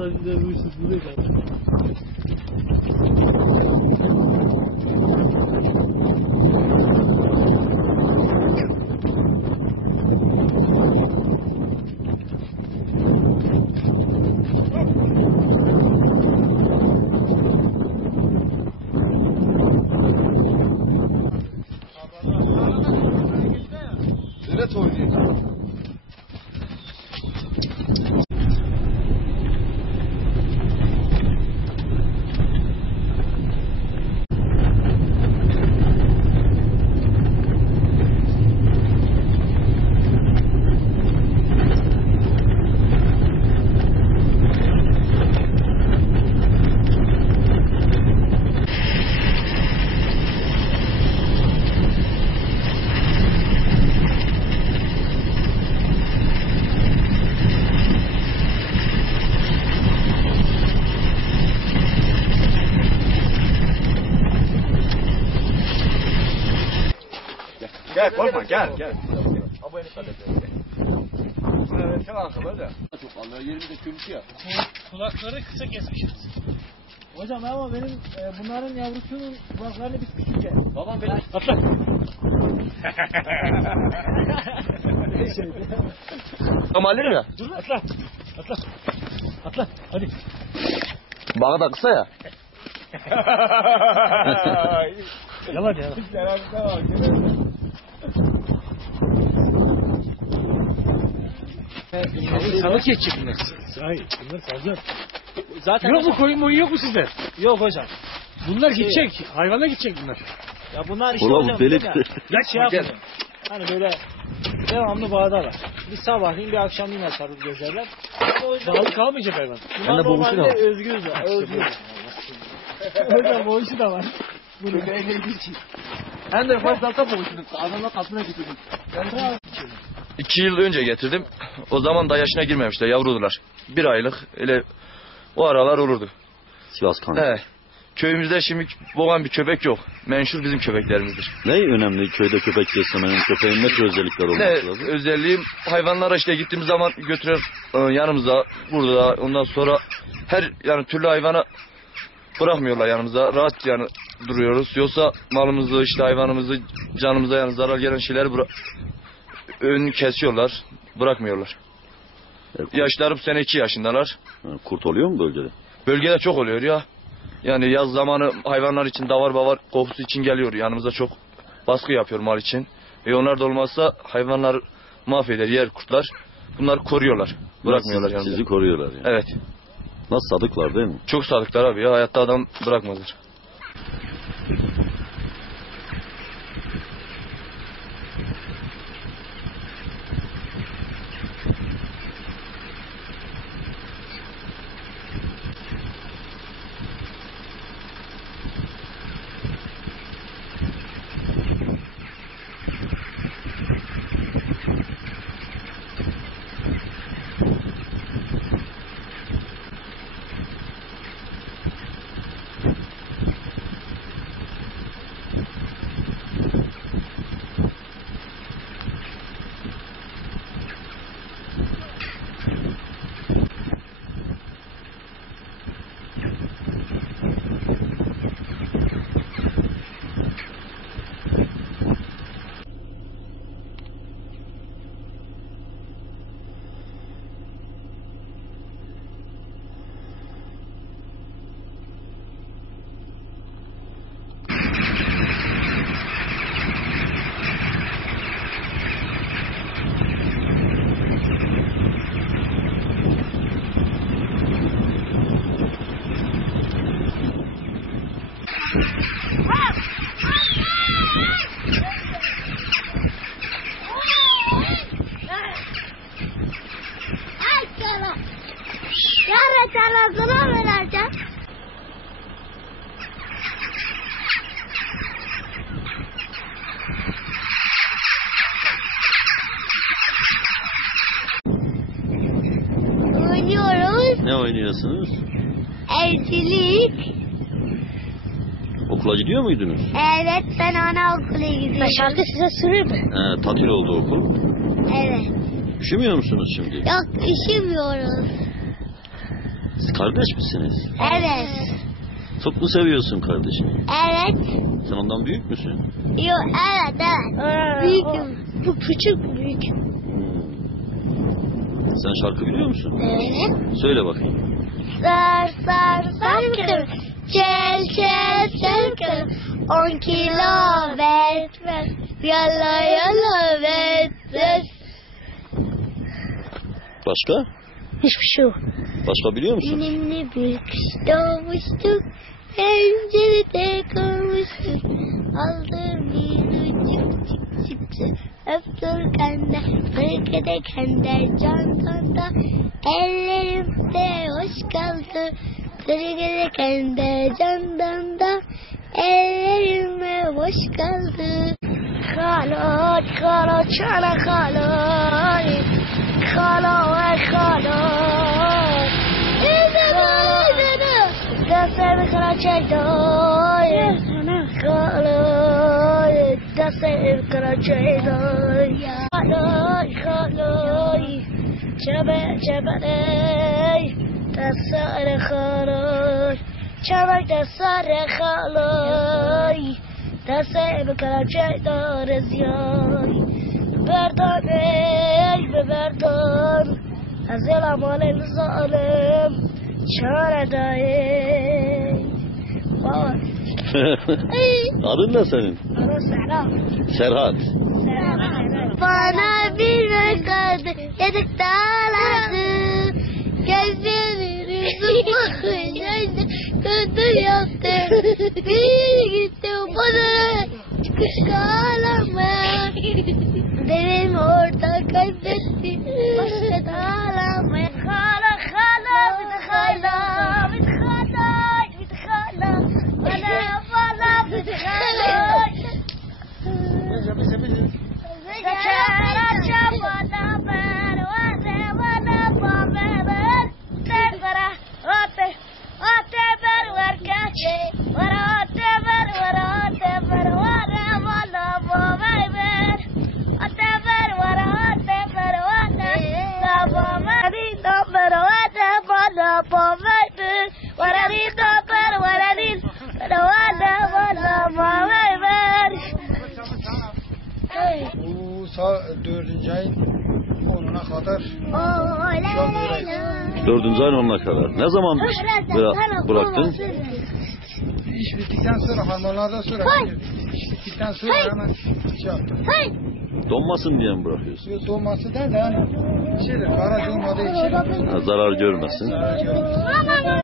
da bize bu işi buluyor zaten. Evet oynuyor. Gel korkma gel gel. Evet, çok akıllı da. Çok Allah yerimde kömüşü ya. Kulakları kısa kesmişiz. Hocam ama benim e, bunların yavrusunun kulaklarını biz küçükken. Babam benim. Atla. Normalim ya. Dur atla. Atla. Atla. Hadi. Bağı da kısa ya. Yavaş yavaş. Salık geçecek bunlar. Hayır. Bunlar fazla. Zaten Yok mu koyun moyun yok mu sizde? Yok hocam. Bunlar gidecek. Hayvana gidecek bunlar. Ya bunlar işte Ulan hocam deli. ya. Ya şey yapmıyor. Hani böyle devamlı bağdalar. Bir sabahleyin bir akşamleyin açarız gözlerler. Bağlı kalmayacak hayvan. bunlar de boğuşu da normalde var. özgür ya. Özgür. Hocam o işi de var. Hem de fazla alta boğuştum. Adamla kapına getirdim. İki yıl önce getirdim. O zaman da yaşına girmemişler yavrudular. Bir aylık öyle o aralar olurdu. Sivas kanı. He. Köyümüzde şimdi boğan bir köpek yok. Menşur bizim köpeklerimizdir. Ne önemli köyde köpek beslemenin köpeğin ne tür özellikler Ne olması lazım? özelliğim hayvanlara işte gittiğimiz zaman götürür e, yanımıza burada ondan sonra her yani türlü hayvana bırakmıyorlar yanımıza. Rahat yani duruyoruz. Yoksa malımızı işte hayvanımızı canımıza yani zarar gelen şeyleri bıra- ön kesiyorlar. Bırakmıyorlar. E, kurt, Yaşları bu sene 2 yaşındalar. ha, kurt oluyor mu bölgede? Bölgede çok oluyor ya. Yani yaz zamanı hayvanlar için davar bavar kokusu için geliyor. Yanımıza çok baskı yapıyor mal için. Ve onlar da olmazsa hayvanlar mahveder yer kurtlar. Bunlar koruyorlar. Bırakmıyorlar yanımıza. sizi koruyorlar yani. Evet. Nasıl sadıklar değil mi? Çok sadıklar abi ya. Hayatta adam bırakmazlar. Sana sınav vereceğim. Oynuyoruz. Ne oynuyorsunuz? Evcilik. Okula gidiyor muydunuz? Evet ben anaokula gidiyorum. Şarkı size sürür mü? He, tatil oldu okul. Evet. Üşümüyor musunuz şimdi? Yok üşümüyoruz. Siz kardeş misiniz? Evet. Çok mu seviyorsun kardeşini? Evet. Sen ondan büyük müsün? Yo evet evet. Büyüküm. Bu küçük büyük. Hmm. Sen şarkı biliyor musun? Evet. Söyle bakayım. Sar sar sarkım. Çel çel sarkım. On kilo ver ver. Yalla yalla ver ver. Başka? Hiçbir şey yok. Başka biliyor musun? Benimle bir kış doğmuştuk. Pencerede kalmıştık. Aldım bir çık çık çıktı. Öptürken de fırkederken de candan da ellerimde hoş kaldı. Fırkederken de candan da ellerime hoş kaldı. Kalo, kalo, çana خالا ای خالا. ای زنا ای زنا دست بخلا چه دای. خالا دست بخلا چه دای. خالا خالا چبه چبه ای دستار خالا چبه دستار خالا دست بخلا چه دار زیاد. بردانه ey beberdan Azel amalel zalim Çare Baba Adın ne senin? Bana selam Serhat. Bana bir verkadı Yedik dağlardı Gözlerimizi bakınca Kötü yaptı. Bir gitti bana Çıkış ağlama Bu sağ dördüncü ayın onuna kadar Dördüncü ayın onuna kadar. Ne zaman bıra- bıraktın? iş bittikten sonra harmanlardan sonra Hay. iş bittikten sonra hemen şey yaptım. Donmasın diye mi bırakıyorsun? Dolması der de yani şeydir garaj olmadığı için Ha, zarar görmesin. zarar görmez. Mama,